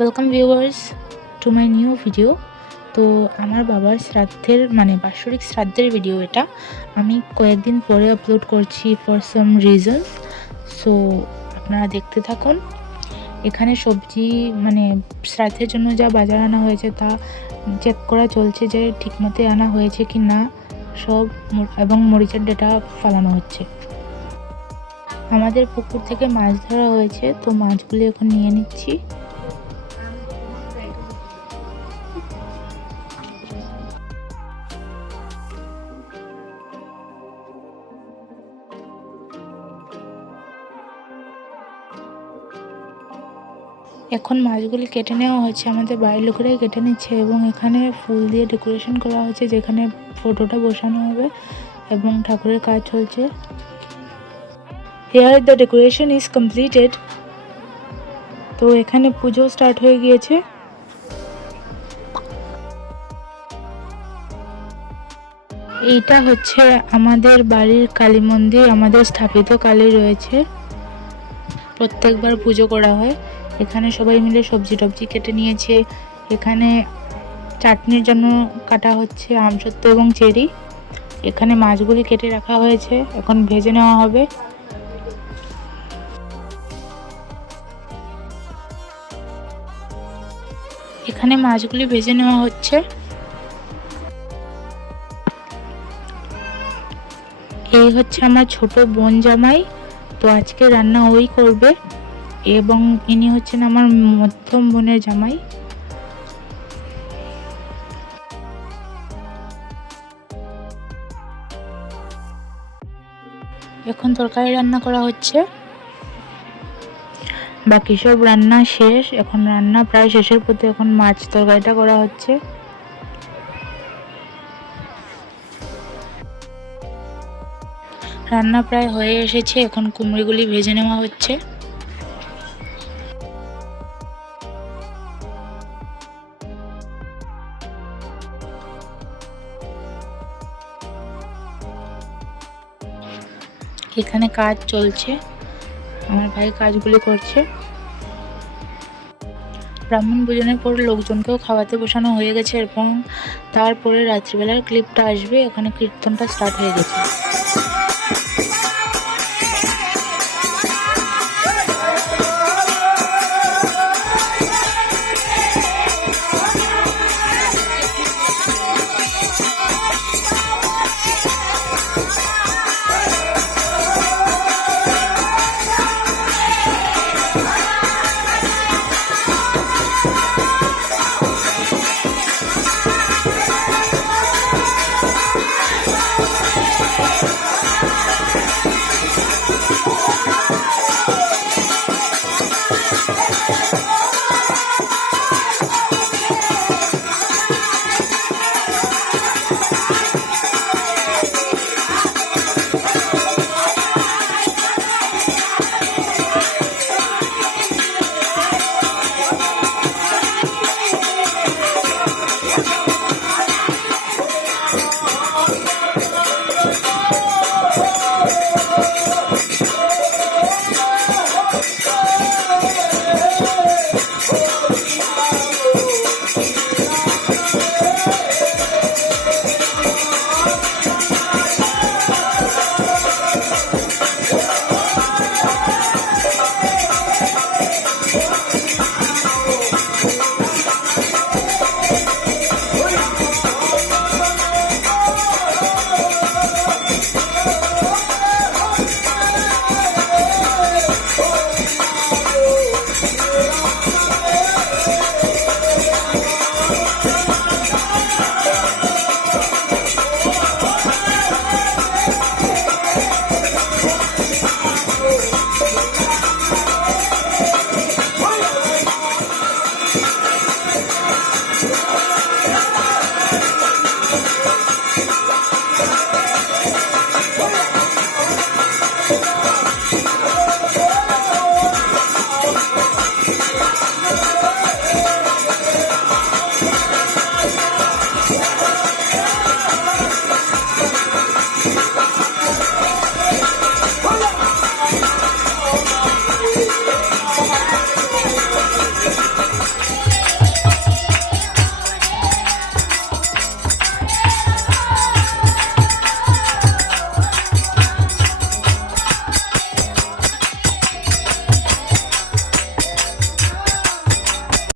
Welcome viewers to my new video. তো আমার বাবার শ্রাদ্ধের বাৎসরিক শ্রাদ্ধের ভিডিও এটা আমি কয়েকদিন পরে আপলোড করছি ফর সাম রিজনস। সো আপনারা দেখতে থাকুন। এখানে সবজি শ্রাদ্ধের জন্য যা বাজার আনা হয়েছে তা চেক করা চলছে যে ঠিকমতো আনা হয়েছে কি না সব, এবং মরিচের ডেটা ফালানো হচ্ছে। আমাদের পুকুর থেকে মাছ ধরা হয়েছে, তো মাছগুলি এখন নিয়ে নিচ্ছি। এখন মাছগুলি কেটে নেওয়া হচ্ছে, আমাদের বাড়ির লোকেরাই কেটে নিচ্ছে এবং এখানে ফুল দিয়ে ডেকোরেশন করা হচ্ছে যেখানে ফটোটা বসানো হবে এবং ঠাকুরের কাজ চলছে। Here the decoration is completed. তো এখানে পুজো স্টার্ট হয়ে গিয়েছে। এইটা হচ্ছে আমাদের বাড়ির কালী মন্দির, আমাদের স্থাপিত কালী রয়েছে, প্রত্যেকবার পুজো করা হয়। এখানে সবাই মিলে সবজি টবজি কেটে নিয়েছে। এখানে চাটনির জন্য কাটা হচ্ছে আমসত্ত্ব এবং চেরি। এখানে মাছগুলি কেটে রাখা হয়েছে, এখন ভেজে নেওয়া হবে। এখানে মাছগুলি ভেজে নেওয়া হচ্ছে। এই হচ্ছে আমার ছোট বোন জামাই, তো আজকে রান্না ওই করবে এবং ইনি হচ্ছেন আমার মধ্যম বোনের জামাই। এখন তরকারি রান্না করা হচ্ছে, বাকি সব রান্না শেষ। এখন রান্না প্রায় শেষের পথে, এখন মাছ তরকারিটা করা হচ্ছে। রান্না প্রায় হয়ে এসেছে, এখন কুমড়োগুলি ভেজে নেওয়া হচ্ছে। এখানে কাজ চলছে, আমার ভাই কাজগুলি করছে। ব্রাহ্মণ ভোজনের পর লোকজনকেও খাওয়াতে বসানো হয়ে গেছে এবং তারপরে রাত্রিবেলার ক্লিপটা আসবে। এখানে কীর্তনটা স্টার্ট হয়ে গেছে।